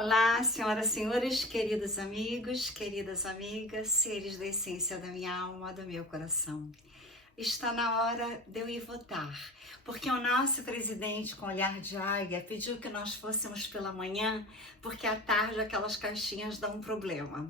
Olá, senhoras e senhores, queridos amigos, queridas amigas, seres da essência da minha alma, do meu coração. Está na hora de eu ir votar, porque o nosso presidente, com olhar de águia, pediu que nós fôssemos pela manhã, porque à tarde aquelas caixinhas dão um problema.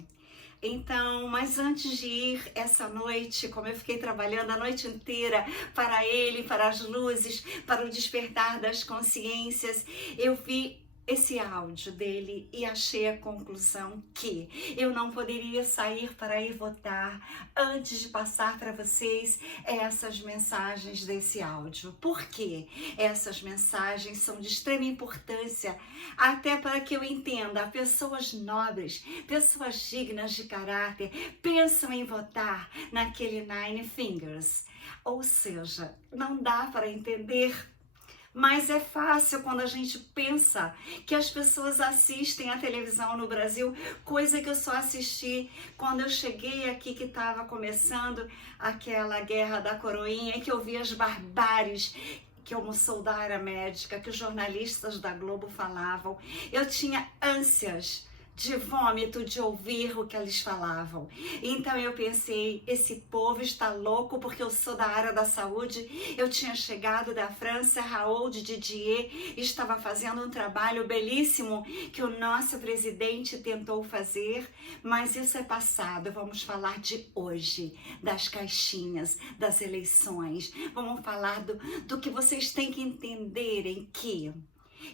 Então, mas antes de ir essa noite, como eu fiquei trabalhando a noite inteira para ele, para as luzes, para o despertar das consciências, eu vi esse áudio dele e achei a conclusão que eu não poderia sair para ir votar antes de passar para vocês essas mensagens desse áudio. Por quê? Essas mensagens são de extrema importância, até para que eu entenda, pessoas nobres, pessoas dignas de caráter, pensam em votar naquele Nine Fingers. Ou seja, não dá para entender. Mas é fácil quando a gente pensa que as pessoas assistem a televisão no Brasil, coisa que eu só assisti quando eu cheguei aqui, que estava começando aquela guerra da coroinha, e que eu vi as barbáries que eu sou da área médica, que os jornalistas da Globo falavam. Eu tinha ânsias de vômito de ouvir o que eles falavam. Então eu pensei, esse povo está louco, porque eu sou da área da saúde. Eu tinha chegado da França, Raul Didier estava fazendo um trabalho belíssimo que o nosso presidente tentou fazer, mas isso é passado. Vamos falar de hoje, das caixinhas, das eleições. Vamos falar do que vocês têm que entenderem, que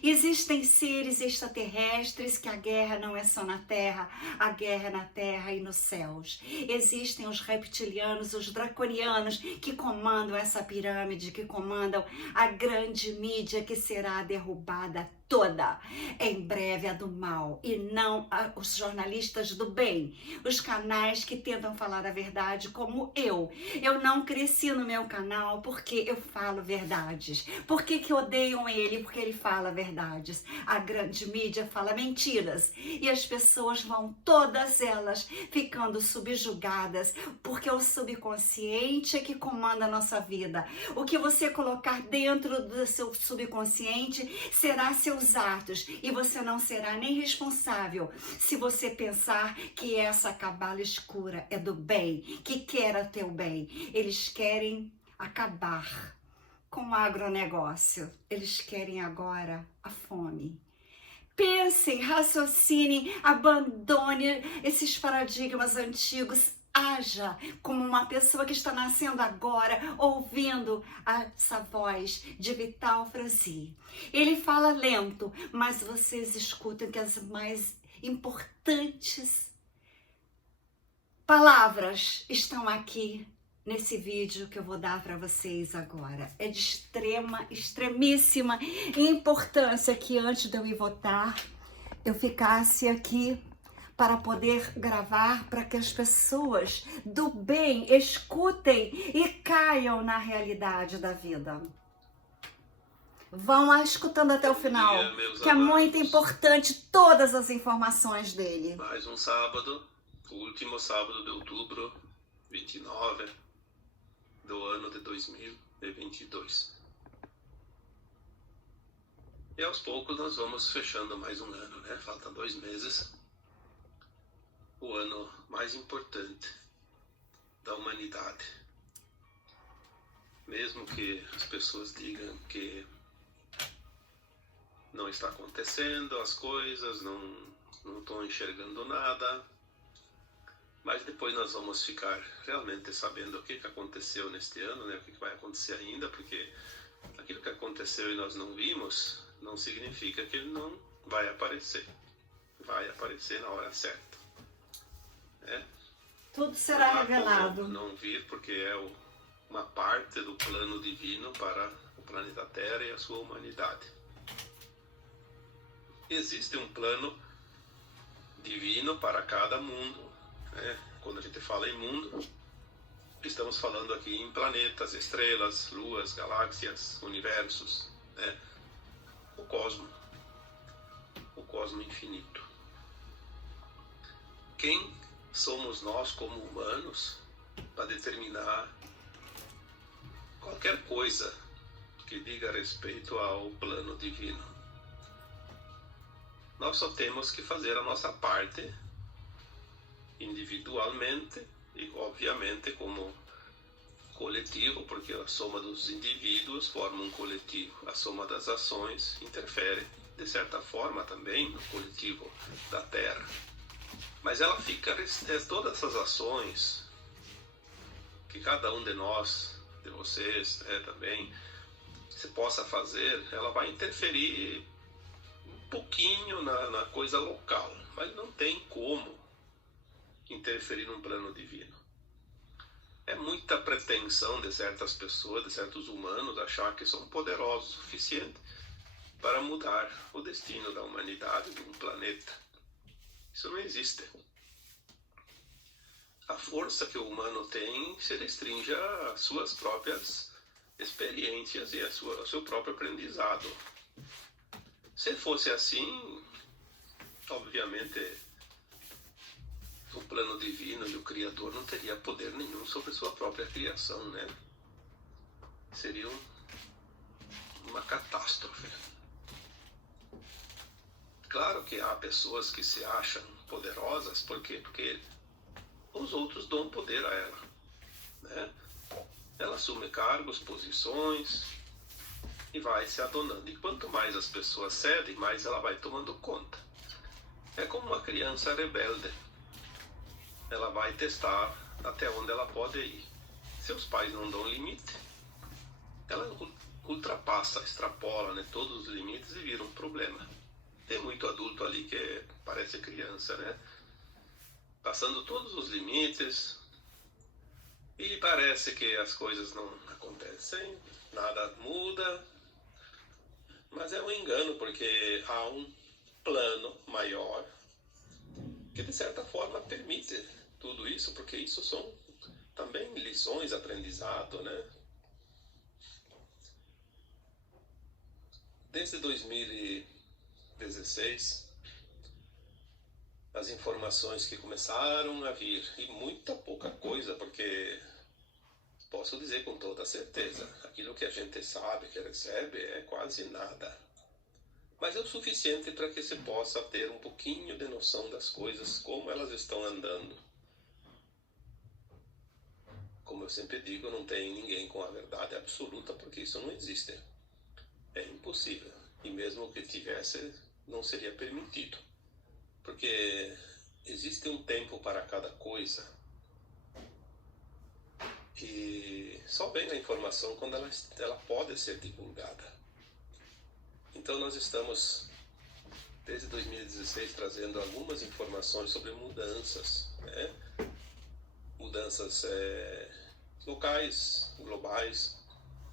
existem seres extraterrestres, que a guerra não é só na Terra, a guerra é na Terra e nos céus. Existem os reptilianos, os draconianos, que comandam essa pirâmide, que comandam a grande mídia que será derrubada toda, em breve, a do mal, e não os jornalistas do bem, os canais que tentam falar a verdade, como eu. Eu não cresci no meu canal porque eu falo verdades. Por que odeiam ele? Porque ele fala verdades. A grande mídia fala mentiras, e as pessoas vão, todas elas, ficando subjugadas, porque o subconsciente é que comanda a nossa vida. O que você colocar dentro do seu subconsciente será seus atos, e você não será nem responsável se você pensar que essa cabala escura é do bem, que quer o teu bem. Eles querem acabar com o agronegócio. Eles querem agora a fome. Pensem, raciocinem, abandone esses paradigmas antigos. Haja como uma pessoa que está nascendo agora, ouvindo essa voz de Vital Franci. Ele fala lento, mas vocês escutam que as mais importantes palavras estão aqui nesse vídeo que eu vou dar para vocês agora. É de extremíssima importância que antes de eu ir votar, eu ficasse aqui para poder gravar, para que as pessoas do bem escutem e caiam na realidade da vida. Vão lá escutando até o final, que é muito importante todas as informações dele. Mais um sábado, o último sábado de outubro, 29 do ano de 2022. E aos poucos nós vamos fechando mais um ano, né? Faltam 2 meses. O ano mais importante da humanidade. Mesmo que as pessoas digam que não está acontecendo as coisas, não estou enxergando nada, mas depois nós vamos ficar realmente sabendo o que aconteceu neste ano, né? O que vai acontecer ainda, porque aquilo que aconteceu e nós não vimos, não significa que ele não vai aparecer. Vai aparecer na hora certa. Tudo será revelado. Não vir, porque é uma parte do plano divino para o planeta Terra e a sua humanidade. Existe um plano divino para cada mundo, né? Quando a gente fala em mundo, estamos falando aqui em planetas, estrelas, luas, galáxias, universos, né? O cosmo infinito. Quem somos nós como humanos para determinar qualquer coisa que diga respeito ao plano divino? Nós só temos que fazer a nossa parte individualmente e, obviamente, como coletivo, porque a soma dos indivíduos forma um coletivo. A soma das ações interfere, de certa forma, também no coletivo da Terra. Mas ela fica, todas essas ações que cada um de nós, de vocês, também, se possa fazer, ela vai interferir um pouquinho na coisa local, mas não tem como interferir num plano divino. É muita pretensão de certas pessoas, de certos humanos, achar que são poderosos o suficiente para mudar o destino da humanidade, de um planeta. Isso não existe. A força que o humano tem se restringe às suas próprias experiências e ao seu próprio aprendizado. Se fosse assim, obviamente, o plano divino e o Criador não teria poder nenhum sobre sua própria criação, né? Seria uma catástrofe. Claro que há pessoas que se acham poderosas, por quê? Porque os outros dão poder a ela, né? Ela assume cargos, posições e vai se adonando. E quanto mais as pessoas cedem, mais ela vai tomando conta. É como uma criança rebelde. Ela vai testar até onde ela pode ir. Se os pais não dão limite, ela ultrapassa, extrapola, né, todos os limites e vira um problema. Tem muito adulto ali que parece criança, né? Passando todos os limites e parece que as coisas não acontecem, nada muda, mas é um engano, porque há um plano maior que de certa forma permite tudo isso, porque isso são também lições, aprendizado, né? Desde 2016, as informações que começaram a vir, e muita pouca coisa, porque posso dizer com toda certeza, aquilo que a gente sabe, que recebe, é quase nada. Mas é o suficiente para que se possa ter um pouquinho de noção das coisas, como elas estão andando. Como eu sempre digo, não tem ninguém com a verdade absoluta, porque isso não existe. É impossível. E mesmo que tivesse, não seria permitido. Porque existe um tempo para cada coisa. E só vem a informação quando ela pode ser divulgada. Então nós estamos, desde 2016, trazendo algumas informações sobre mudanças, né? Mudanças locais, globais,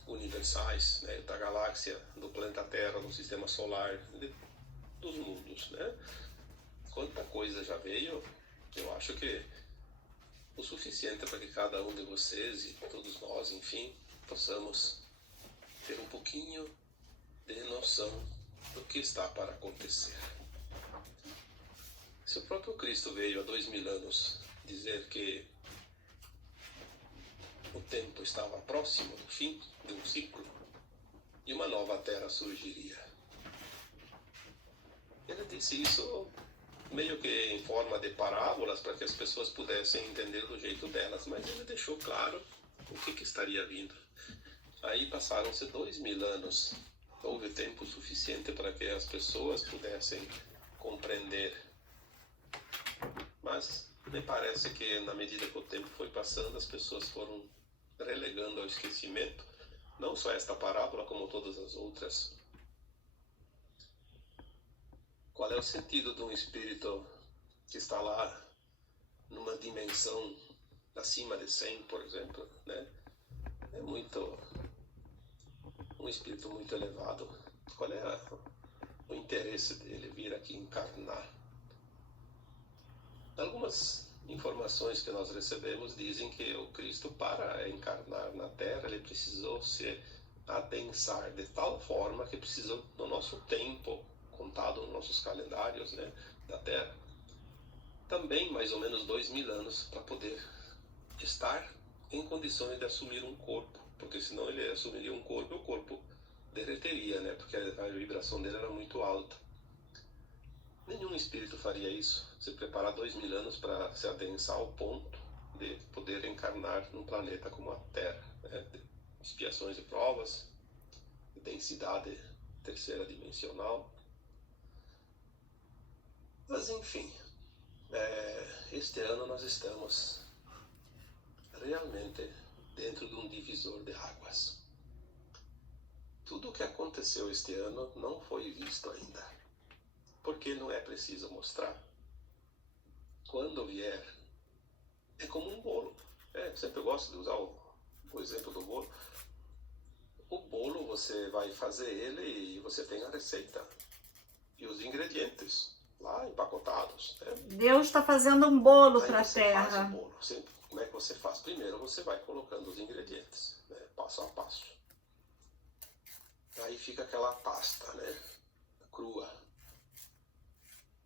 universais, né? Da galáxia, do planeta Terra, do sistema solar, dos mundos, né? Quanta coisa já veio, eu acho que o suficiente para que cada um de vocês e todos nós, enfim, possamos ter um pouquinho de noção do que está para acontecer. Se o próprio Cristo veio há 2000 anos dizer que o tempo estava próximo do fim de um ciclo e uma nova terra surgiria, ele disse isso meio que em forma de parábolas para que as pessoas pudessem entender do jeito delas, mas ele deixou claro o que estaria vindo. Aí passaram-se 2000 anos. Houve tempo suficiente para que as pessoas pudessem compreender. Mas me parece que na medida que o tempo foi passando, as pessoas foram relegando ao esquecimento, não só esta parábola, como todas as outras. Qual é o sentido de um espírito que está lá numa dimensão acima de 100, por exemplo, né? É um espírito muito elevado. Qual é o interesse dele vir aqui encarnar? Algumas informações que nós recebemos dizem que o Cristo, para encarnar na Terra, ele precisou se adensar de tal forma que precisou do nosso tempo contado nos nossos calendários, né, da Terra, também mais ou menos 2000 anos para poder estar em condições de assumir um corpo, porque senão ele assumiria um corpo e o corpo derreteria, né, porque a vibração dele era muito alta. Nenhum espírito faria isso, se preparar 2000 anos para se adensar ao ponto de poder encarnar num planeta como a Terra, né? Expiações e provas, densidade terceira dimensional. Mas enfim, este ano nós estamos realmente dentro de um divisor de águas. Tudo o que aconteceu este ano não foi visto ainda, porque não é preciso mostrar. Quando vier, é como um bolo. Sempre eu gosto de usar o exemplo do bolo. O bolo, você vai fazer ele e você tem a receita e os ingredientes lá empacotados, né? Deus está fazendo um bolo para a Aí você faz Terra. o bolo. Como é que você faz? Primeiro você vai colocando os ingredientes, né? Passo a passo. Aí fica aquela pasta, né? Crua.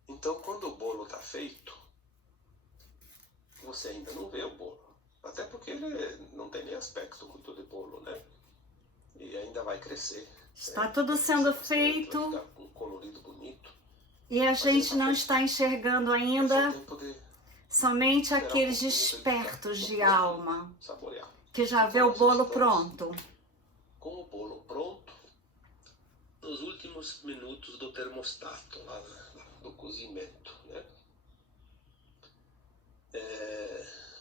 Então, quando o bolo está feito, você ainda não vê o bolo. Até porque ele não tem nem aspecto muito de bolo, né? E ainda vai crescer. Está tudo sendo feito. Vai ficar com um colorido bonito. E a gente não está enxergando ainda. Somente aqueles despertos de alma Saborear. que já vê o bolo pronto. Com o bolo pronto, nos últimos minutos do termostato, lá do cozimento, né?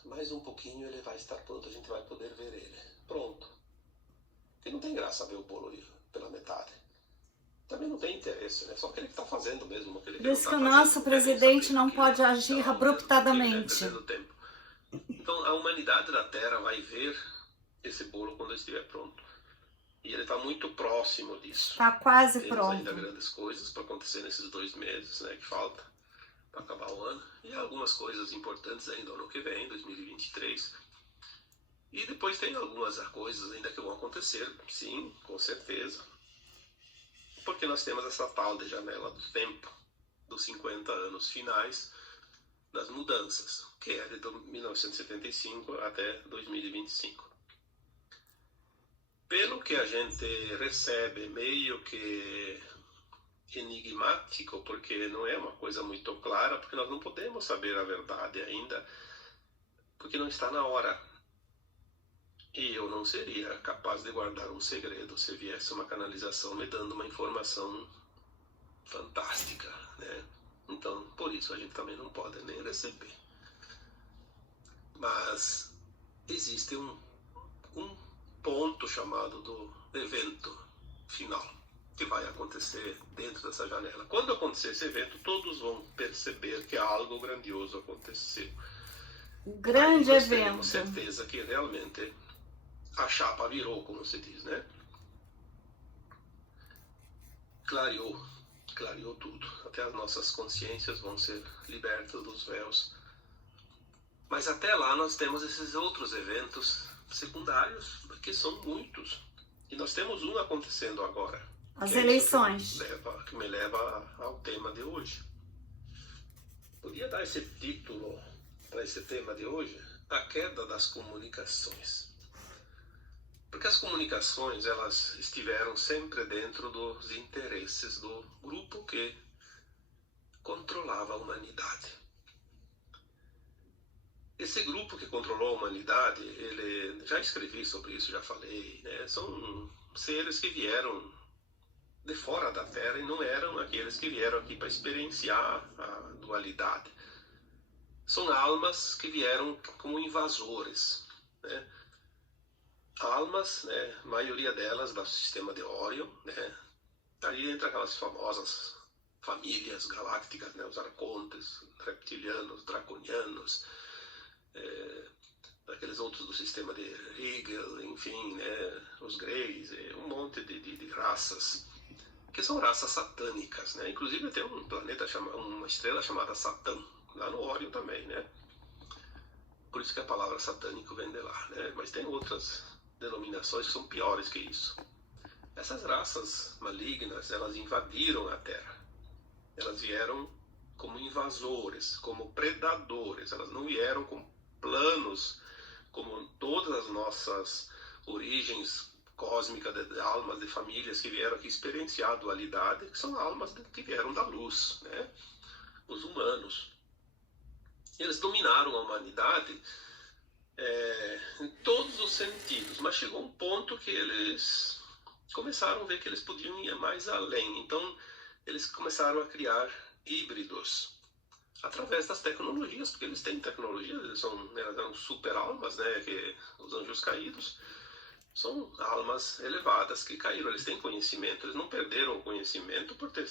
Mais um pouquinho ele vai estar pronto, a gente vai poder ver ele. Pronto. Porque não tem graça ver o bolo pela metade. Também não tem interesse, né? Só aquele que está fazendo mesmo. Por isso que o nosso presidente não pode agir abruptamente. Então a humanidade da Terra vai ver esse bolo quando estiver pronto. E ele está muito próximo disso. Está quase Temos pronto. ainda grandes coisas para acontecer nesses 2 meses, né, que falta para acabar o ano. E algumas coisas importantes ainda no ano que vem, 2023. E depois tem algumas coisas ainda que vão acontecer, sim, com certeza. Porque nós temos essa tal de janela do tempo, dos 50 anos finais das mudanças, que é de 1975 até 2025. Pelo que a gente recebe meio que enigmático, porque não é uma coisa muito clara, porque nós não podemos saber a verdade ainda, porque não está na hora. E eu não seria capaz de guardar um segredo se viesse uma canalização me dando uma informação fantástica, né? Então, por isso a gente também não pode nem receber. Mas existe um ponto chamado do evento final, que vai acontecer dentro dessa janela. Quando acontecer esse evento, todos vão perceber que algo grandioso aconteceu. Grande nós evento. Temos certeza que realmente a chapa virou, como se diz, né? Clareou tudo. Até as nossas consciências vão ser libertas dos véus. Mas até lá nós temos esses outros eventos secundários, que são muitos. E nós temos um acontecendo agora. As eleições. Que me leva ao tema de hoje. Podia dar esse título para esse tema de hoje? A queda das comunicações. Porque as comunicações, elas estiveram sempre dentro dos interesses do grupo que controlava a humanidade. Esse grupo que controlou a humanidade, já escrevi sobre isso, já falei, né? São seres que vieram de fora da Terra e não eram aqueles que vieram aqui para experienciar a dualidade. São almas que vieram como invasores, né? Almas, né? A maioria delas do sistema de Órion, né? Aí entra aquelas famosas famílias galácticas, né? Os arcontes, reptilianos, draconianos, aqueles outros do sistema de Hegel, enfim, né, os Greys, um monte de raças, que são raças satânicas, né? Inclusive tem um planeta, uma estrela chamada Satã, lá no Órion também, né? Por isso que a palavra satânico vem de lá, né? Mas tem outras denominações que são piores que isso. Essas raças malignas, elas invadiram a Terra. Elas vieram como invasores, como predadores, elas não vieram com planos, como todas as nossas origens cósmicas de almas, de famílias que vieram aqui experienciar a dualidade, que são almas que vieram da luz, né? os humanos. Eles dominaram a humanidade em todos os sentidos, mas chegou um ponto que eles começaram a ver que eles podiam ir mais além. Então, eles começaram a criar híbridos através das tecnologias, porque eles têm tecnologia, eles eram super almas, né, que os anjos caídos são almas elevadas que caíram, eles têm conhecimento, eles não perderam o conhecimento por ter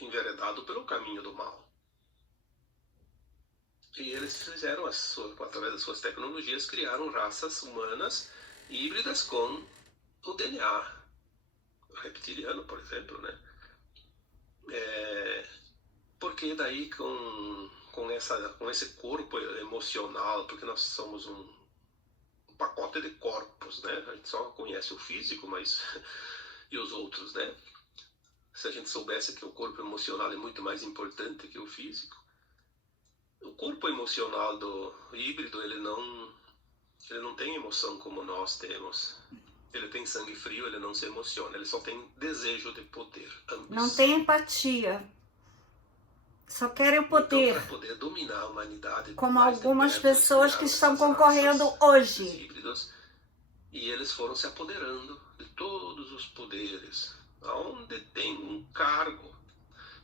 enveredado pelo caminho do mal. E eles fizeram, através das suas tecnologias, criaram raças humanas híbridas com o DNA reptiliano, por exemplo, né? Porque daí com esse corpo emocional, porque nós somos um pacote de corpos, né? A gente só conhece o físico, mas e os outros, né? Se a gente soubesse que o corpo emocional é muito mais importante que o físico, o corpo emocional do híbrido, ele não tem emoção como nós temos. Ele tem sangue frio, ele não se emociona, ele só tem desejo de poder, ambição. Não tem empatia. Só querem o poder. Então, para poder dominar a humanidade, como algumas pessoas que estão concorrendo hoje. Híbridos, e eles foram se apoderando de todos os poderes. Aonde tem um cargo.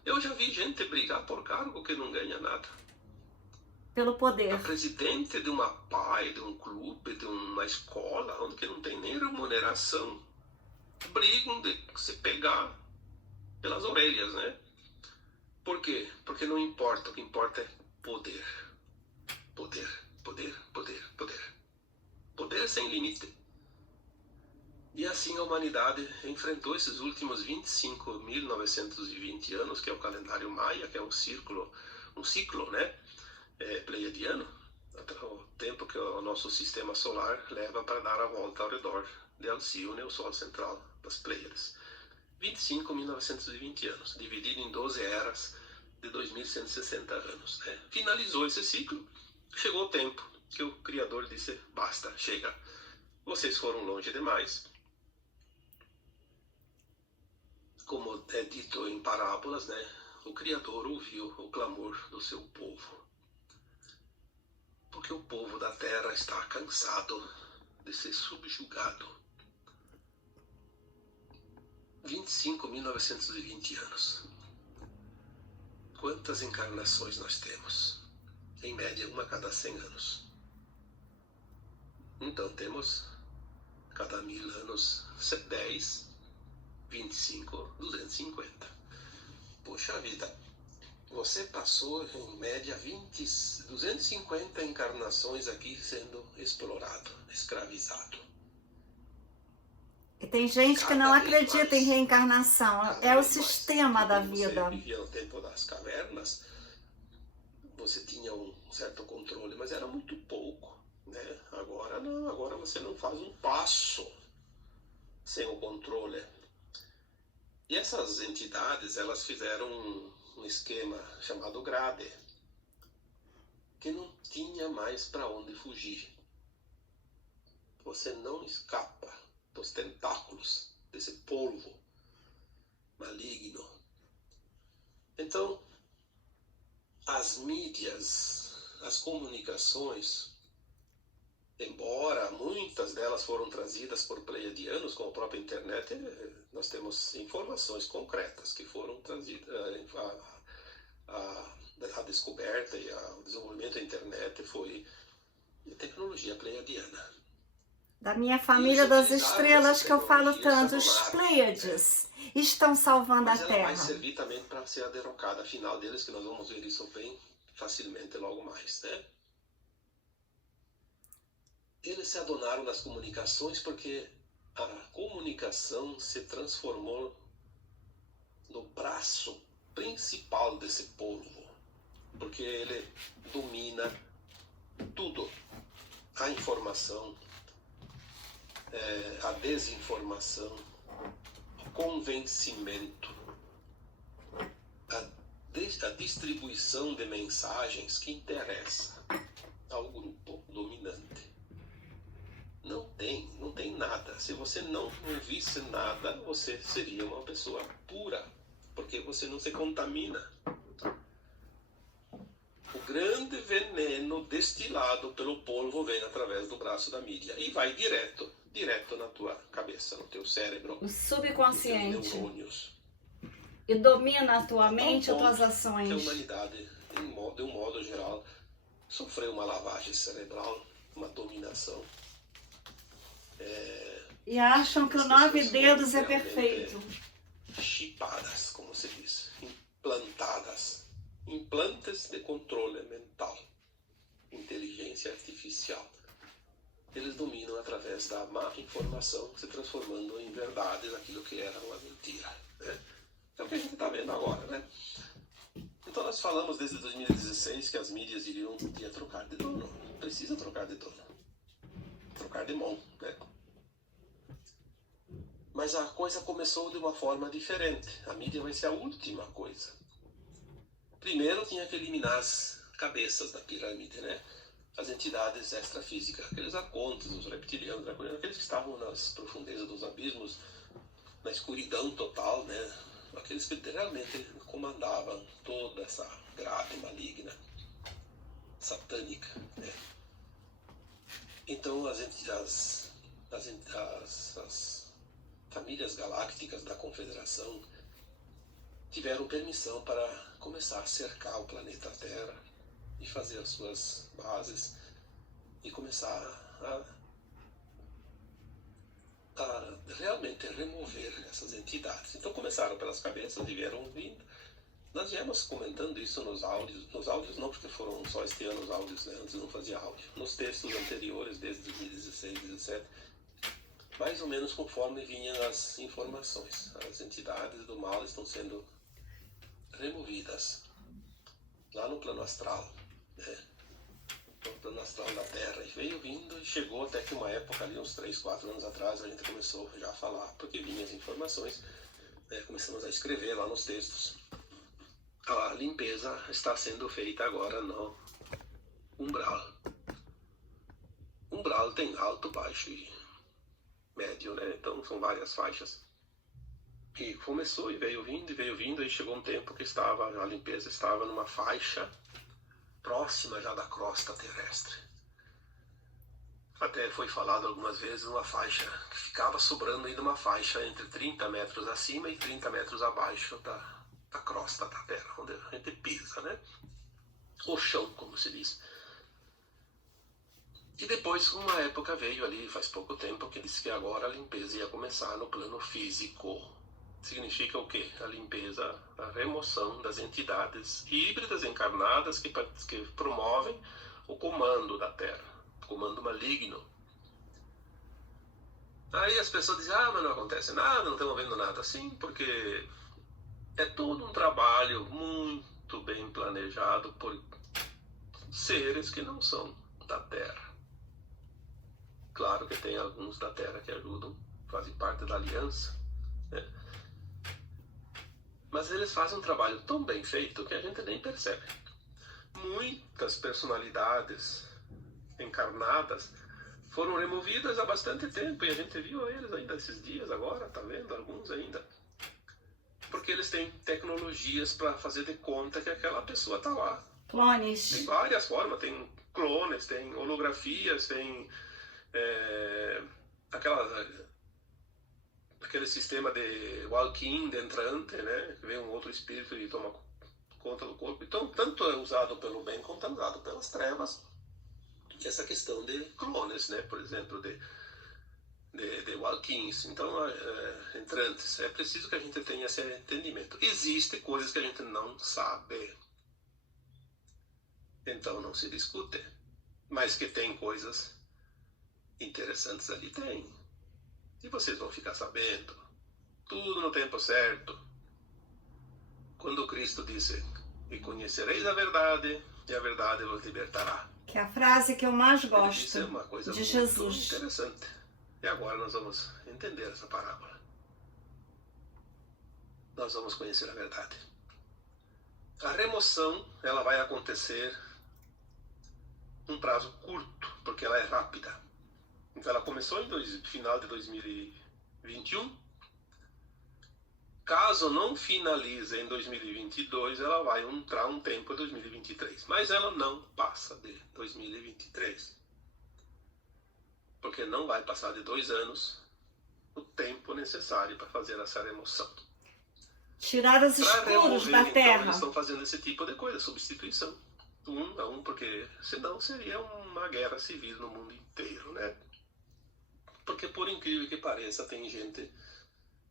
Eu já vi gente brigar por cargo que não ganha nada. Pelo poder. A presidente de uma PAI, de um clube, de uma escola, onde que não tem nem remuneração, brigam de se pegar pelas orelhas, né? Por quê? Porque não importa, o que importa é poder. Poder, poder, poder, poder. Poder sem limite. E assim a humanidade enfrentou esses últimos 25.920 anos, que é o calendário maia, que é um ciclo, né? Pleiadiano, o tempo que o nosso sistema solar leva para dar a volta ao redor de Alcíone, o Sol central das Pleiades. 25.920 anos, dividido em 12 eras de 2.160 anos. Né? Finalizou esse ciclo, chegou o tempo que o Criador disse, basta, chega, vocês foram longe demais. Como é dito em parábolas, né? O Criador ouviu o clamor do seu povo. Porque o povo da terra está cansado de ser subjugado. 25.920 anos. Quantas encarnações nós temos? Em média, uma a cada 100 anos. Então temos, cada 1000 anos, 10, 25, 250. Poxa vida! Você passou, em média, 250 encarnações aqui sendo explorado, escravizado. E tem gente que não acredita em reencarnação. É o sistema da vida. Você vivia no tempo das cavernas, você tinha um certo controle, mas era muito pouco. Né? Agora não, agora você não faz um passo sem o controle. E essas entidades, elas fizeram um esquema chamado grade, que não tinha mais para onde fugir. Você não escapa dos tentáculos desse polvo maligno. Então, as mídias, as comunicações, embora muitas delas foram trazidas por pleiadianos, como a própria internet, nós temos informações concretas que foram trazidas. A descoberta e o desenvolvimento da internet foi tecnologia pleiadiana. Da minha família das estrelas que eu falo tanto, os Pleiades estão salvando a Terra. Mas ela vai servir também para ser a derrocada final deles, que nós vamos ver isso bem facilmente logo mais, né? Eles se adonaram das comunicações porque a comunicação se transformou no braço principal desse povo, porque ele domina tudo, a informação, a desinformação, o convencimento, a distribuição de mensagens que interessa ao grupo dominante. Não tem nada. Se você não ouvisse nada, você seria uma pessoa pura, porque você não se contamina. grande veneno destilado pelo polvo vem através do braço da mídia e vai direto na tua cabeça, no teu cérebro, O subconsciente. nos teus neurônios. E domina a tua mente, as tuas Que a ações. humanidade, de um modo geral, sofreu uma lavagem cerebral, uma dominação. E acham que o 9 dedos é perfeito. Chipadas, como se diz, implantadas, implantes de controle mental, inteligência artificial. Eles dominam através da má informação, se transformando em verdade aquilo que era uma mentira, né? É o que a gente está vendo agora, né? Então nós falamos desde 2016 que as mídias iriam trocar de dono. Precisa trocar de dono. Trocar de mão, né? Mas a coisa começou de uma forma diferente. A mídia vai ser a última coisa. Primeiro tinha que eliminar as cabeças da pirâmide, né? As entidades extrafísicas, aqueles arcontes, os reptilianos, aqueles que estavam nas profundezas dos abismos, na escuridão total, né? Aqueles que realmente comandavam toda essa grade maligna, satânica, né? Então as famílias galácticas da Confederação tiveram permissão para começar a cercar o planeta Terra e fazer as suas bases e começar a realmente remover essas entidades. Então começaram pelas cabeças e vieram vindo. Nós viemos comentando isso nos áudios não, porque foram só este ano os áudios, né? Antes não fazia áudio. Nos textos anteriores, desde 2016, 2017, mais ou menos conforme vinham as informações. As entidades do mal estão sendo removidas lá no plano astral, né? No plano astral da Terra. E veio vindo e chegou até que uma época ali, uns 3, 4 anos atrás, a gente começou já a falar, porque vinham as informações, né? Começamos a escrever lá nos textos. A limpeza está sendo feita agora no umbral. Umbral tem alto, baixo e médio, né? Então são várias faixas. E começou e veio vindo, e chegou um tempo que a limpeza estava numa faixa próxima já da crosta terrestre. Até foi falado algumas vezes uma faixa que ficava sobrando ainda uma faixa entre 30 metros acima e 30 metros abaixo da crosta da Terra, onde a gente pisa, né? O chão, como se diz. E depois, uma época veio ali, faz pouco tempo, que disse que agora a limpeza ia começar no plano físico. Significa o quê? A limpeza, a remoção das entidades híbridas encarnadas que promovem o comando da Terra, o comando maligno. Aí as pessoas dizem, mas não acontece nada, não estamos vendo nada. Sim, porque é todo um trabalho muito bem planejado por seres que não são da Terra. Claro que tem alguns da Terra que ajudam, fazem parte da aliança, né? Mas eles fazem um trabalho tão bem feito que a gente nem percebe. Muitas personalidades encarnadas foram removidas há bastante tempo e a gente viu eles ainda esses dias agora, tá vendo? Alguns ainda. Porque eles têm tecnologias para fazer de conta que aquela pessoa está lá. Clones. Tem várias formas, tem clones, tem holografias, tem aquele sistema de walk-in, de entrante, né? Que vem um outro espírito e toma conta do corpo. Então, tanto é usado pelo bem quanto é usado pelas trevas. Essa questão de clones, né? Por exemplo, de walk-ins, então entrantes. É preciso que a gente tenha esse entendimento. Existem coisas que a gente não sabe, então não se discute, mas que tem coisas interessantes ali, tem, e vocês vão ficar sabendo tudo no tempo certo. Quando Cristo disse, e conhecereis a verdade, e a verdade vos libertará, que é a frase que eu mais gosto. Ele disse uma coisa de muito Jesus. Interessante. E agora nós vamos entender essa parábola. Nós vamos conhecer a verdade. A remoção, ela vai acontecer num prazo curto, porque ela é rápida. Então ela começou em final de 2021 Caso não finalize em 2022, ela vai entrar um tempo em 2023. Mas ela não passa de 2023. Porque não vai passar de 2 anos o tempo necessário para fazer essa remoção. Tirar os escuros da terra. Então, eles estão fazendo esse tipo de coisa, substituição. 1 a 1, porque senão seria uma guerra civil no mundo inteiro, né? Porque, por incrível que pareça, tem gente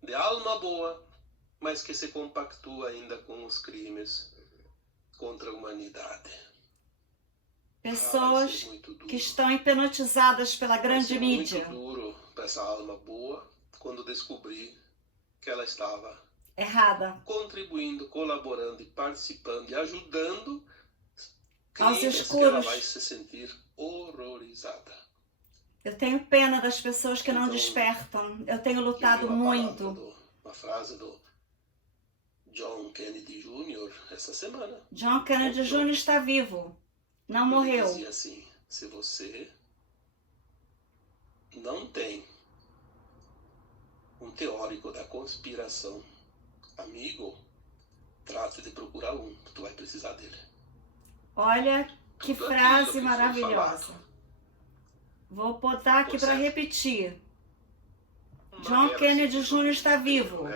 de alma boa, mas que se compactua ainda com os crimes contra a humanidade. Pessoas que estão hipnotizadas pela grande mídia. Vai ser muito duro para essa alma boa quando descobrir que ela estava errada, contribuindo, colaborando e participando e ajudando aos crimes escuros. Que ela vai se sentir horrorizada. Eu tenho pena das pessoas que não despertam. Eu tenho lutado muito. Uma frase do John Kennedy Jr. essa semana. John Kennedy Jr. está vivo. Não morreu. Ele dizia assim: se você não tem um teórico da conspiração amigo, trate de procurar um, tu vai precisar dele. Olha que frase maravilhosa. Vou botar aqui para repetir. John Kennedy Jr. está vivo.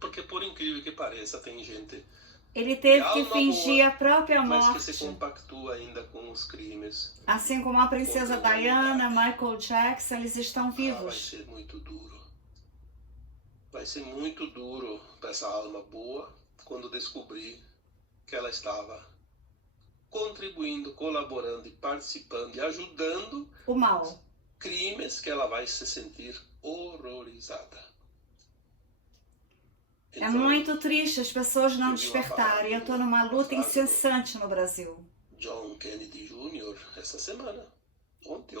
Porque, por incrível que pareça, tem gente... Ele teve que fingir a própria morte. Mas que se compactua ainda com os crimes. Assim como a princesa Diana, Michael Jackson, eles estão vivos. Vai ser muito duro. Vai ser muito duro para essa alma boa quando descobrir que ela estava contribuindo, colaborando e participando e ajudando o mal. Crimes que ela vai se sentir horrorizada. Então, é muito triste as pessoas não despertarem. Eu estou numa luta incessante no Brasil. John Kennedy Jr. essa semana, ontem,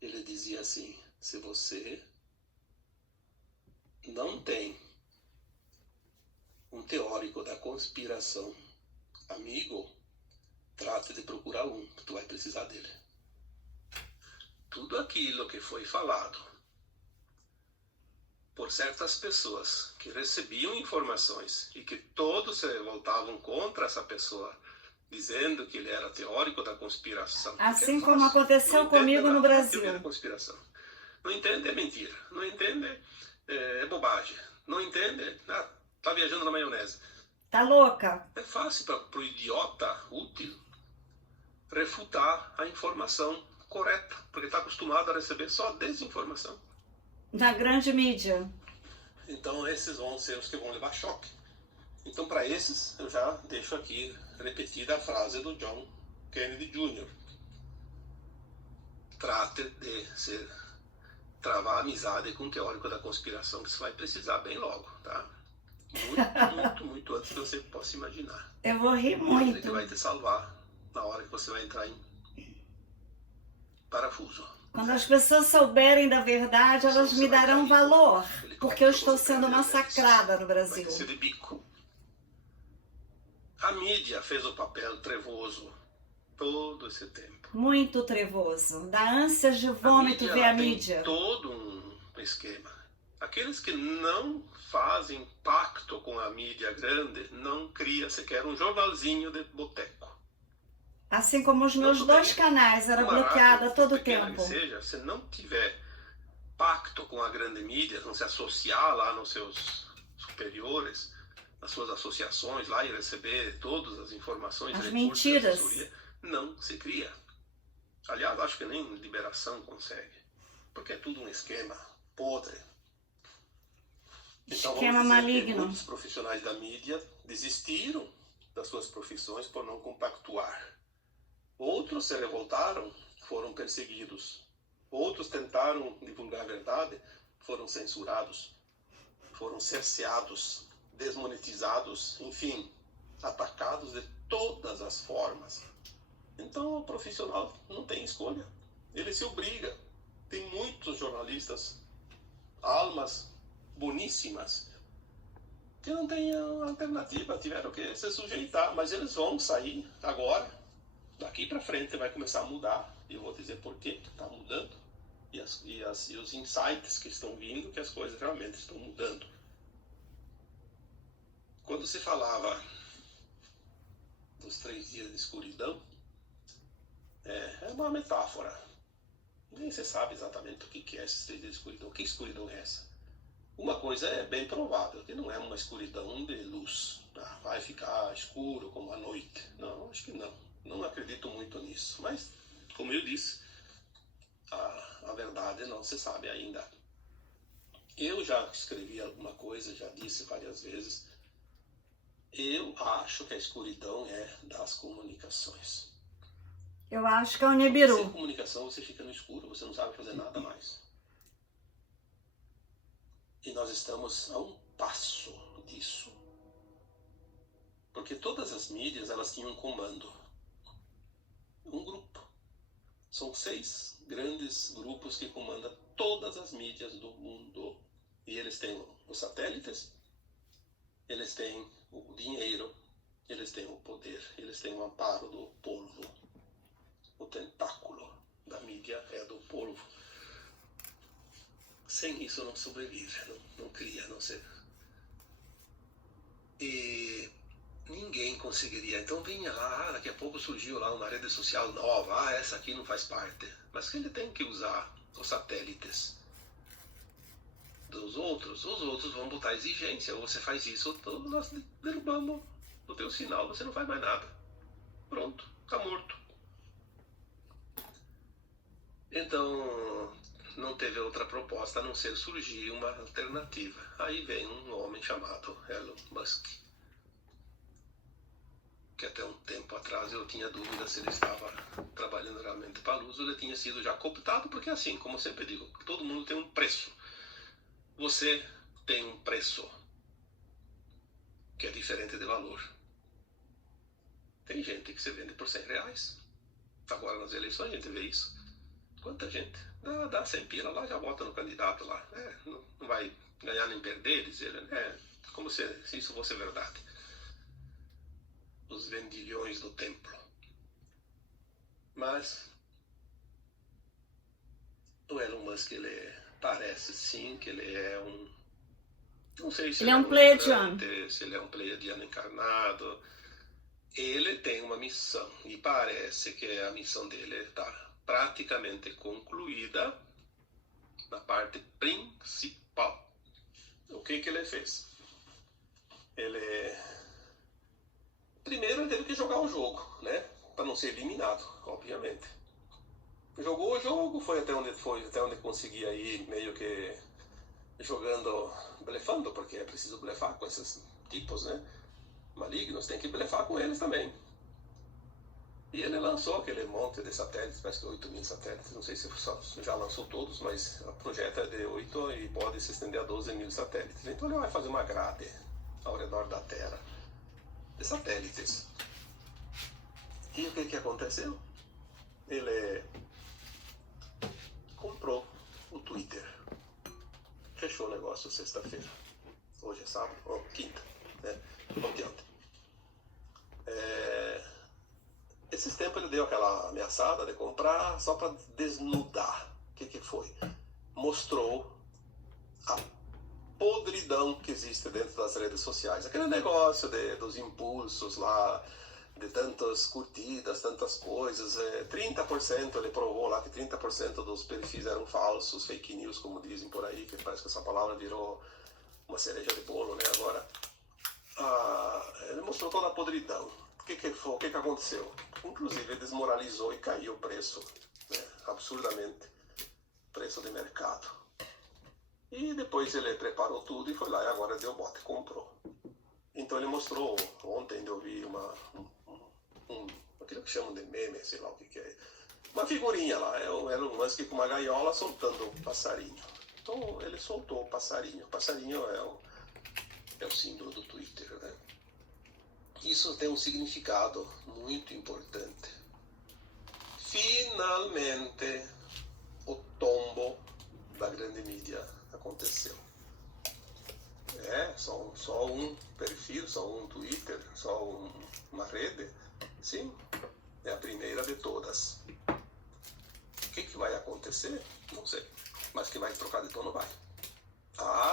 ele dizia assim: se você não tem um teórico da conspiração amigo, trate de procurar um, tu vai precisar dele. Tudo aquilo que foi falado por certas pessoas que recebiam informações e que todos se voltavam contra essa pessoa, dizendo que ele era teórico da conspiração. Assim como aconteceu comigo no Brasil. Teoria da conspiração. Não entende, é mentira. Não entende, é bobagem. Não entende, tá viajando na maionese. Tá louca. É fácil para o idiota útil refutar a informação correta, porque está acostumado a receber só desinformação. Da grande mídia. Então esses vão ser os que vão levar choque. Então para esses eu já deixo aqui repetida a frase do John Kennedy Jr. Trate de travar amizade com um teórico da conspiração, que você vai precisar bem logo, tá? Muito antes do que você possa imaginar. Eu vou rir muito. Ele que vai te salvar na hora que você vai entrar em parafuso. Quando as pessoas souberem da verdade, elas me darão valor, porque eu estou sendo massacrada no Brasil. Vai ser de bico. A mídia fez o papel trevoso todo esse tempo. Muito trevoso. Dá ânsias de vômito ver a mídia. Tem todo um esquema. Aqueles que não fazem pacto com a mídia grande, não cria sequer um jornalzinho de boteco. Assim como os meus 2 canais eram bloqueados a todo tempo. Ou seja, se não tiver pacto com a grande mídia, não se associar lá nos seus superiores, nas suas associações lá e receber todas as informações, as mentiras, assessoria, não se cria. Aliás, acho que nem Liberação consegue, porque é tudo um esquema podre. Então, esquema maligno. Muitos profissionais da mídia desistiram das suas profissões por não compactuar. Outros se revoltaram, foram perseguidos. Outros tentaram divulgar a verdade, foram censurados, foram cerceados, desmonetizados, enfim, atacados de todas as formas. Então o profissional não tem escolha, ele se obriga. Tem muitos jornalistas, almas boníssimas, que não têm alternativa, tiveram que se sujeitar, mas eles vão sair agora. Daqui para frente vai começar a mudar, e eu vou dizer por que está mudando, e os insights que estão vindo, que as coisas realmente estão mudando. Quando se falava dos 3 dias de escuridão, é uma metáfora. Nem se sabe exatamente o que é esses 3 dias de escuridão. Que escuridão é essa? Uma coisa é bem provável, que não é uma escuridão de luz. Vai ficar escuro como a noite. Não, acho que não. Não acredito muito nisso. Mas, como eu disse, a verdade não se sabe ainda. Eu já escrevi alguma coisa, já disse várias vezes. Eu acho que a escuridão é das comunicações. Eu acho que é o Sem Nibiru. comunicação você fica no escuro, você não sabe fazer nada mais. E nós estamos a um passo disso. Porque todas as mídias, elas tinham um comando. Um grupo. São 6 grandes grupos que comandam todas as mídias do mundo. E eles têm os satélites, eles têm o dinheiro, eles têm o poder, eles têm o amparo do polvo. O tentáculo da mídia é do polvo. Sem isso não sobrevive, não cria, não sei. E ninguém conseguiria. Então vinha lá, daqui a pouco surgiu lá uma rede social nova, essa aqui não faz parte. Mas ele tem que usar os satélites dos outros. Os outros vão botar exigência, ou você faz isso, ou nós derrubamos o teu sinal, você não faz mais nada. Pronto, tá morto. Então, não teve outra proposta a não ser surgir uma alternativa. Aí vem um homem chamado Elon Musk, que até um tempo atrás eu tinha dúvida se ele estava trabalhando realmente para a luz ou ele tinha sido já cooptado, porque assim, como eu sempre digo, todo mundo tem um preço. Você tem um preço que é diferente de valor. Tem gente que se vende por R$100. Agora nas eleições a gente vê isso. Quanta gente? Dá 100 pila lá, já vota no candidato lá. Não vai ganhar nem perder, dizer, como se isso fosse verdade. Os vendilhões do templo. Mas o Elon Musk, ele parece sim que ele é um... Não sei se ele é um pleiadiano. Se ele é um pleiadiano encarnado. Ele tem uma missão e parece que a missão dele está praticamente concluída na parte principal. O que ele fez? Primeiro ele teve que jogar o jogo, né? Para não ser eliminado, obviamente. Jogou o jogo, foi até onde conseguia ir, meio que jogando, blefando, porque é preciso blefar com esses tipos, né? Malignos, tem que blefar com eles também. E ele lançou aquele monte de satélites, parece que 8.000 satélites, não sei se já lançou todos, mas o projeto é de 8 e pode se estender a 12.000 satélites. Então ele vai fazer uma grade ao redor da Terra de satélites. E o que aconteceu? Ele comprou o Twitter. Fechou o negócio sexta-feira. Hoje é sábado, quinta, né? Ontem. Esses tempos ele deu aquela ameaçada de comprar só para desnudar. O que foi? Mostrou a podridão que existe dentro das redes sociais. Aquele negócio dos impulsos lá, de tantas curtidas, tantas coisas. 30%, ele provou lá que 30% dos perfis eram falsos, fake news, como dizem por aí, que parece que essa palavra virou uma cereja de bolo, né? Agora, ele mostrou toda a podridão. O que aconteceu? Inclusive, ele desmoralizou e caiu o preço, né? Absurdamente, preço de mercado. E depois ele preparou tudo e foi lá e agora deu bote, comprou. Então ele mostrou, ontem eu vi aquilo que chamam de meme, sei lá o que é. Uma figurinha lá, é o Elon Musk com uma gaiola soltando um passarinho. Então ele soltou o passarinho. O passarinho é o símbolo do Twitter, né? Isso tem um significado muito importante. Finalmente, o tombo da grande mídia aconteceu. Só um perfil, só um Twitter, só uma rede. Sim, é a primeira de todas. que vai acontecer? Não sei. Mas que vai trocar de tom, não vai.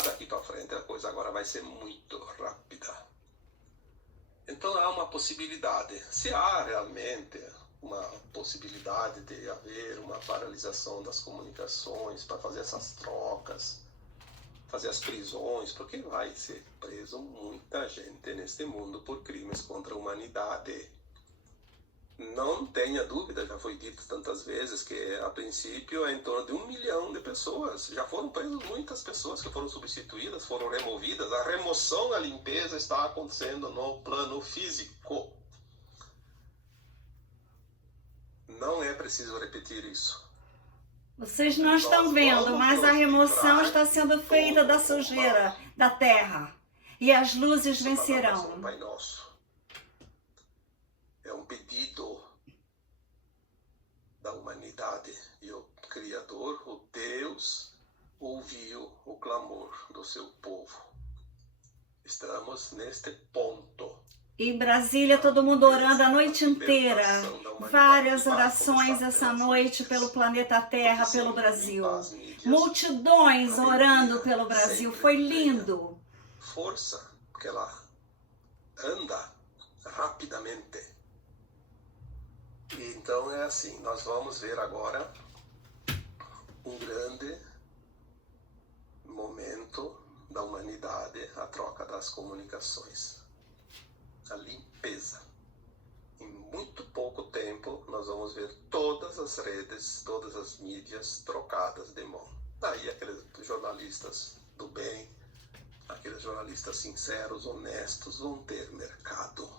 Daqui para frente a coisa agora vai ser muito rápida. Então há uma possibilidade. Se há realmente uma possibilidade de haver uma paralisação das comunicações para fazer essas trocas, fazer as prisões, porque vai ser preso muita gente neste mundo por crimes contra a humanidade. Não tenha dúvida, já foi dito tantas vezes que a princípio é em torno de 1 milhão de pessoas. Já foram presas muitas pessoas que foram substituídas, foram removidas. A remoção, a limpeza está acontecendo no plano físico. Não é preciso repetir isso. Vocês não estão vendo, mas a remoção está sendo feita da sujeira da terra. E as luzes vencerão. Pai Nosso. É um pedido da humanidade. E o Criador, o Deus, ouviu o clamor do seu povo. Estamos neste ponto. Em Brasília, todo mundo orando a noite inteira. Várias orações essa noite pelo planeta Terra, pelo Brasil. Multidões orando pelo Brasil. Foi lindo. Força, porque ela anda rapidamente. Então é assim, nós vamos ver agora um grande momento da humanidade, a troca das comunicações, a limpeza. Em muito pouco tempo nós vamos ver todas as redes, todas as mídias trocadas de mão. Aí aqueles jornalistas do bem, aqueles jornalistas sinceros, honestos, vão ter mercado.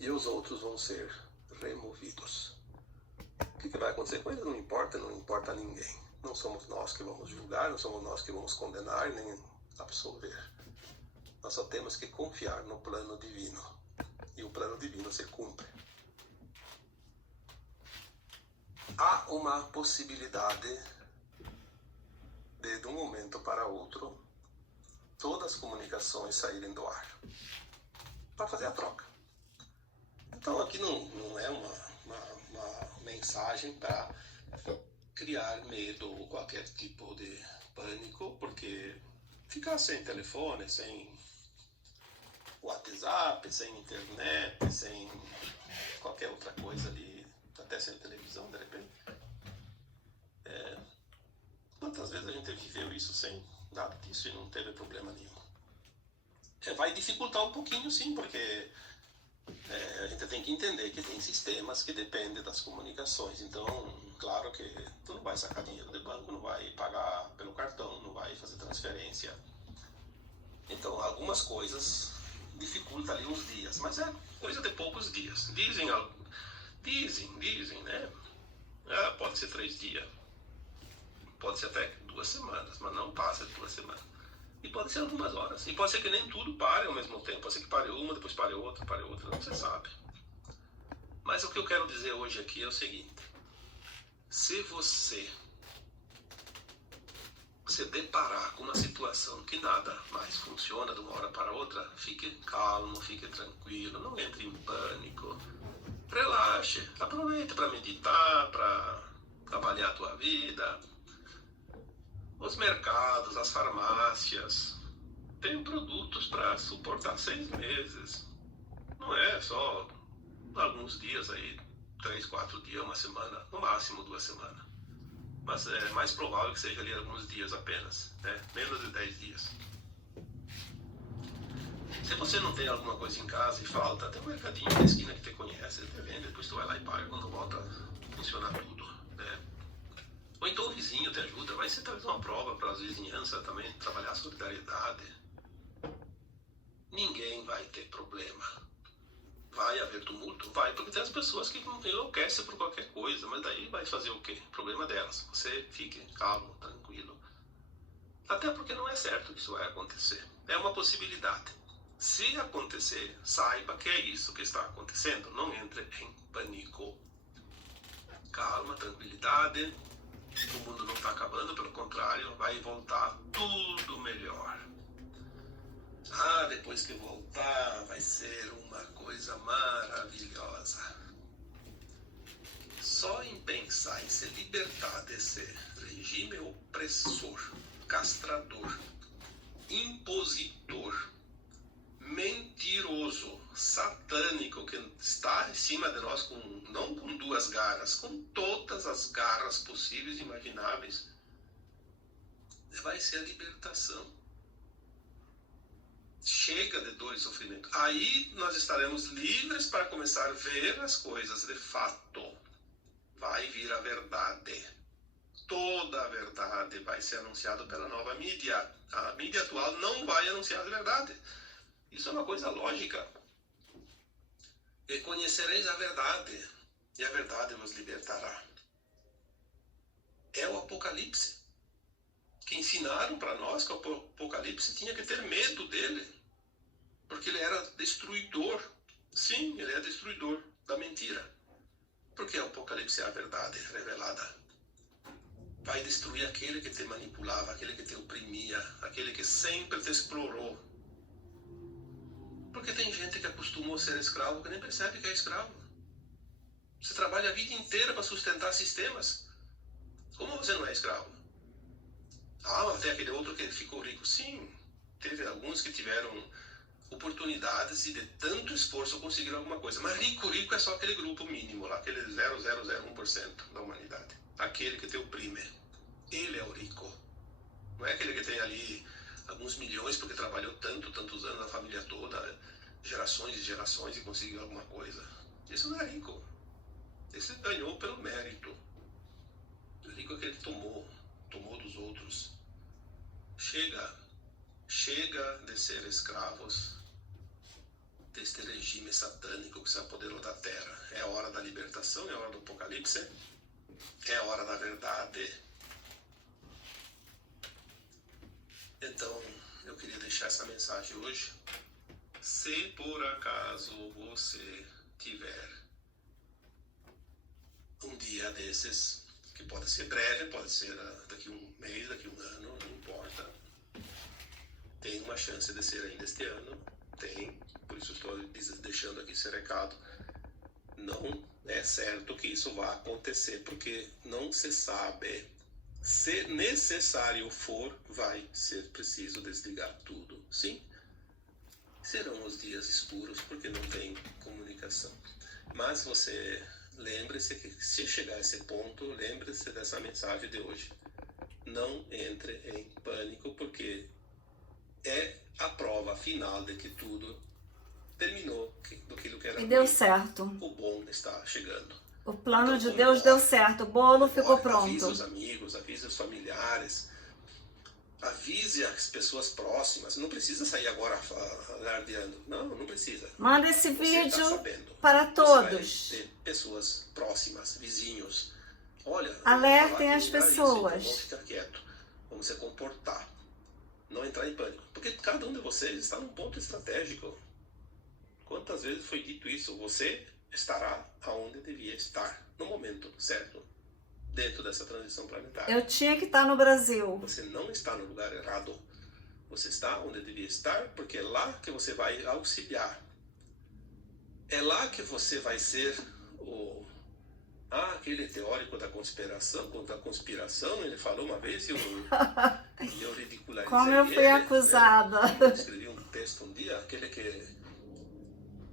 E os outros vão ser removidos. O que vai acontecer com eles não importa a ninguém. Não somos nós que vamos julgar, não somos nós que vamos condenar, nem absolver. Nós só temos que confiar no plano divino. E o plano divino se cumpre. Há uma possibilidade de um momento para outro, todas as comunicações saírem do ar. Para fazer a troca. Então aqui não é uma mensagem para criar medo ou qualquer tipo de pânico, porque ficar sem telefone, sem WhatsApp, sem internet, sem qualquer outra coisa ali, até sem televisão de repente. Quantas vezes a gente viveu isso sem nada disso e não teve problema nenhum? Vai dificultar um pouquinho sim, porque a gente tem que entender que tem sistemas que dependem das comunicações. Então, claro que tu não vai sacar dinheiro do banco, não vai pagar pelo cartão, não vai fazer transferência. Então, algumas coisas dificultam ali uns dias, mas é coisa de poucos dias. Dizem, né? Pode ser 3 dias, pode ser até 2 semanas, mas não passa de 2 semanas. E pode ser algumas horas. E pode ser que nem tudo pare ao mesmo tempo. Pode ser que pare uma, depois pare outra, não se sabe. Mas o que eu quero dizer hoje aqui é o seguinte. Se você se deparar com uma situação que nada mais funciona de uma hora para outra, fique calmo, fique tranquilo, não entre em pânico. Relaxe, aproveite para meditar, para avaliar a tua vida. Os mercados, as farmácias, têm produtos para suportar 6 meses. Não é só alguns dias aí, 3, 4 dias, 1 semana, no máximo 2 semanas. Mas é mais provável que seja ali alguns dias apenas, né? Menos de 10 dias. Se você não tem alguma coisa em casa e falta, tem um mercadinho na esquina que te conhece, te vende, depois tu vai lá e paga quando volta a funcionar tudo, né? Ou então o vizinho te ajuda, vai ser talvez uma prova para as vizinhanças também, trabalhar a solidariedade. Ninguém vai ter problema. Vai haver tumulto? Vai, porque tem as pessoas que enlouquecem por qualquer coisa, mas daí vai fazer o quê? Problema delas. Você fique calmo, tranquilo. Até porque não é certo que isso vai acontecer. É uma possibilidade. Se acontecer, saiba que é isso que está acontecendo. Não entre em pânico. Calma, tranquilidade. O mundo não está acabando, pelo contrário, vai voltar tudo melhor. Depois que voltar, vai ser uma coisa maravilhosa. Só em pensar pensar em se libertar desse regime opressor, castrador, impositor, mentiroso, satânico, que está em cima de nós não com duas garras, com todas as garras possíveis e imagináveis, vai ser a libertação. Chega de dor e sofrimento. Aí nós estaremos livres para começar a ver as coisas de fato. Vai vir a verdade. Toda a verdade vai ser anunciada pela nova mídia. A mídia atual não vai anunciar a verdade. Isso é uma coisa lógica. E conhecereis a verdade, e a verdade vos libertará. É o Apocalipse. Que ensinaram para nós que o Apocalipse tinha que ter medo dele, porque ele era destruidor. Sim, ele é destruidor da mentira. Porque o Apocalipse é a verdade revelada. Vai destruir aquele que te manipulava, aquele que te oprimia, aquele que sempre te explorou. Porque tem gente que acostumou a ser escravo que nem percebe que é escravo. Você trabalha a vida inteira para sustentar sistemas. Como você não é escravo? Ah, até aquele outro que ficou rico. Sim, teve alguns que tiveram oportunidades e de tanto esforço conseguiram alguma coisa. Mas rico é só aquele grupo mínimo lá, aquele 0,001% da humanidade. Aquele que te oprime. Ele é o rico. Não é aquele que tem ali alguns milhões porque trabalhou tantos anos, a família toda, gerações e gerações, e conseguiu alguma coisa. Esse não é rico. Esse ganhou pelo mérito. O rico é aquele que tomou dos outros. Chega de ser escravos deste regime satânico que se apoderou da terra. É a hora da libertação, é a hora do Apocalipse, é a hora da verdade. Então, eu queria deixar essa mensagem hoje. Se por acaso você tiver um dia desses, que pode ser breve, pode ser daqui um mês, daqui um ano, não importa. Tem uma chance de ser ainda este ano, tem, por isso estou deixando aqui esse recado. Não é certo que isso vá acontecer, porque não se sabe. Se necessário for, vai ser preciso desligar tudo. Sim, serão os dias escuros, porque não tem comunicação. Mas você lembre-se que se chegar a esse ponto, lembre-se dessa mensagem de hoje. Não entre em pânico, porque é a prova final de que tudo terminou, do que era E deu certo. O bom está chegando. O plano de Deus deu certo, o bolo ficou pronto. Avise os amigos, avise os familiares, avise as pessoas próximas. Não precisa sair agora alardeando. Não precisa. Manda esse Você vídeo tá sabendo. para todos. Você vai ter pessoas próximas, vizinhos. Olha, alertem as isso, pessoas. então vamos ficar quieto, vamos se comportar, não entrar em pânico, porque cada um de vocês está num ponto estratégico. Quantas vezes foi dito isso? Você estará aonde devia estar no momento certo, dentro dessa transição planetária. Eu tinha que estar no Brasil. Você não está no lugar errado. Você está onde devia estar, porque é lá que você vai auxiliar. É lá que você vai ser aquele teórico da conspiração, contra a conspiração, ele falou uma vez e eu ridicularizei. Como eu fui acusada. Né? Eu escrevi um texto um dia, aquele que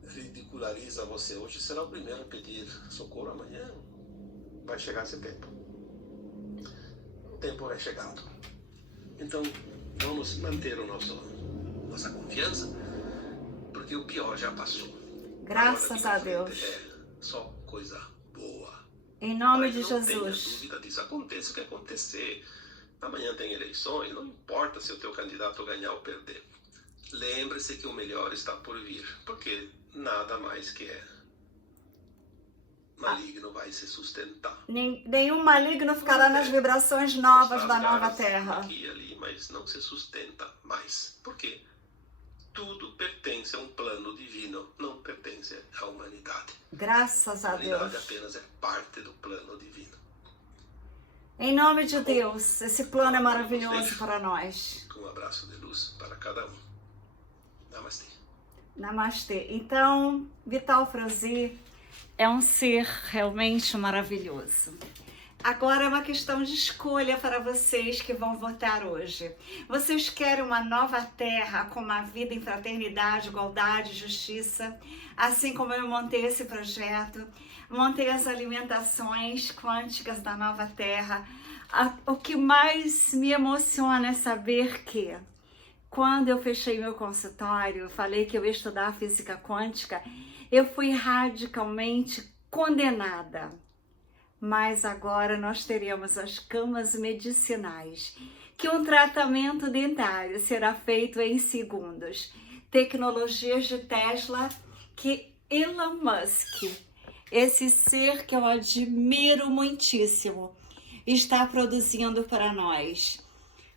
ridiculariza você hoje será o primeiro a pedir socorro amanhã. Vai chegar esse tempo. O tempo é chegado. Então, vamos manter nossa confiança, porque o pior já passou. Graças a Deus. É só coisa boa. Em nome Mas de não Jesus. tenha dúvida disso. Aconteça o que acontecer. Amanhã tem eleições, não importa se o teu candidato ganhar ou perder. Lembre-se que o melhor está por vir, porque nada mais que maligno vai se sustentar. Nenhum maligno ficará nas vibrações novas da nova terra. Aqui e ali, mas não se sustenta mais. Por quê? Tudo pertence a um plano divino, não pertence à humanidade. Graças a A humanidade Deus. apenas é parte do plano divino. Em nome de Deus, esse plano é maravilhoso para nós. Um abraço de luz para cada um. Namastê. Namastê. Então, Vital Franzi é um ser realmente maravilhoso. Agora é uma questão de escolha para vocês que vão votar hoje. Vocês querem uma nova terra com uma vida em fraternidade, igualdade, justiça? Assim como eu montei esse projeto, montei as alimentações quânticas da nova terra. O que mais me emociona é saber que, quando eu fechei meu consultório, falei que eu ia estudar física quântica, eu fui radicalmente condenada. Mas agora nós teremos as camas medicinais, que um tratamento dentário será feito em segundos. Tecnologias de Tesla que Elon Musk, esse ser que eu admiro muitíssimo, está produzindo para nós.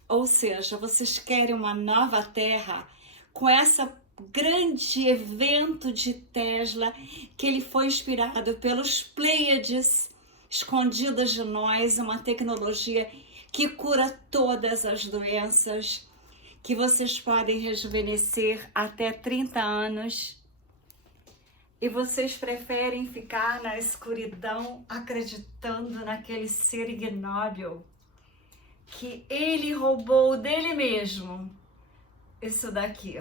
Ou seja, vocês querem uma nova terra com essa grande evento de Tesla, que ele foi inspirado pelos Pleiades, escondidas de nós, uma tecnologia que cura todas as doenças, que vocês podem rejuvenescer até 30 anos. E vocês preferem ficar na escuridão acreditando naquele ser ignóbil, que ele roubou dele mesmo isso daqui,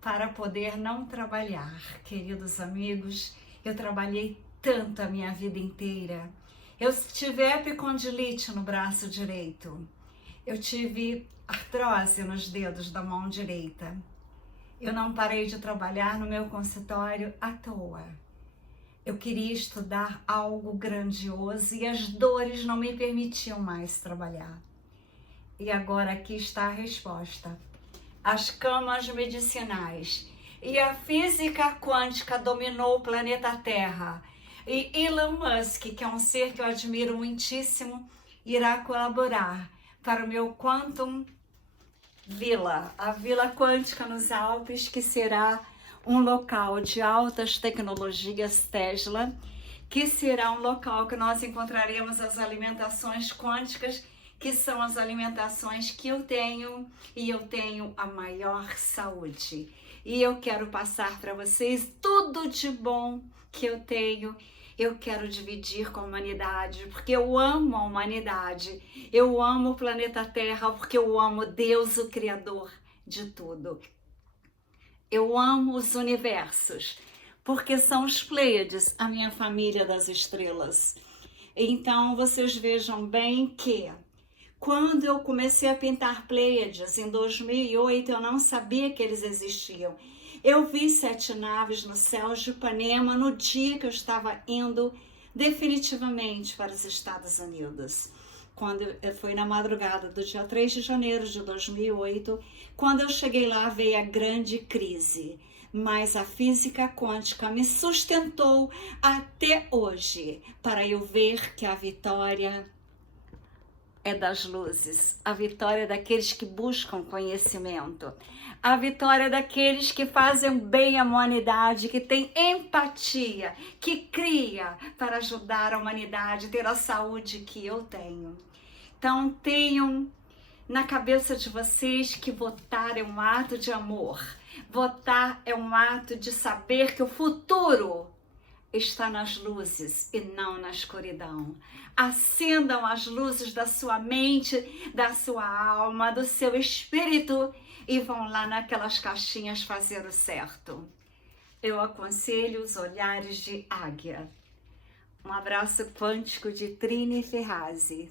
para poder não trabalhar. Queridos amigos, eu trabalhei tanto a minha vida inteira. Eu tive epicondilite no braço direito. Eu tive artrose nos dedos da mão direita. Eu não parei de trabalhar no meu consultório à toa. Eu queria estudar algo grandioso e as dores não me permitiam mais trabalhar. E agora aqui está a resposta. As camas medicinais e a física quântica dominou o planeta Terra. E Elon Musk, que é um ser que eu admiro muitíssimo, irá colaborar para o meu Quantum Villa, a Vila Quântica nos Alpes, que será um local de altas tecnologias Tesla, que será um local que nós encontraremos as alimentações quânticas, que são as alimentações que eu tenho, e eu tenho a maior saúde. E eu quero passar para vocês tudo de bom que eu tenho. Eu quero dividir com a humanidade, porque eu amo a humanidade. Eu amo o planeta Terra, porque eu amo Deus, o Criador de tudo. Eu amo os universos, porque são os Pleiades, a minha família das estrelas. Então, vocês vejam bem que, quando eu comecei a pintar Pleiades, em 2008, eu não sabia que eles existiam. Eu vi 7 naves no céu de Ipanema no dia que eu estava indo definitivamente para os Estados Unidos. Foi na madrugada do dia 3 de janeiro de 2008, quando eu cheguei lá veio a grande crise. Mas a física quântica me sustentou até hoje para eu ver que a vitória é das luzes, a vitória é daqueles que buscam conhecimento, a vitória é daqueles que fazem bem à humanidade, que tem empatia, que cria para ajudar a humanidade, ter a saúde que eu tenho. Então tenham na cabeça de vocês que votar é um ato de amor, votar é um ato de saber que o futuro está nas luzes e não na escuridão. Acendam as luzes da sua mente, da sua alma, do seu espírito e vão lá naquelas caixinhas fazer o certo. Eu aconselho os olhares de águia. Um abraço quântico de Trini Ferrazzi.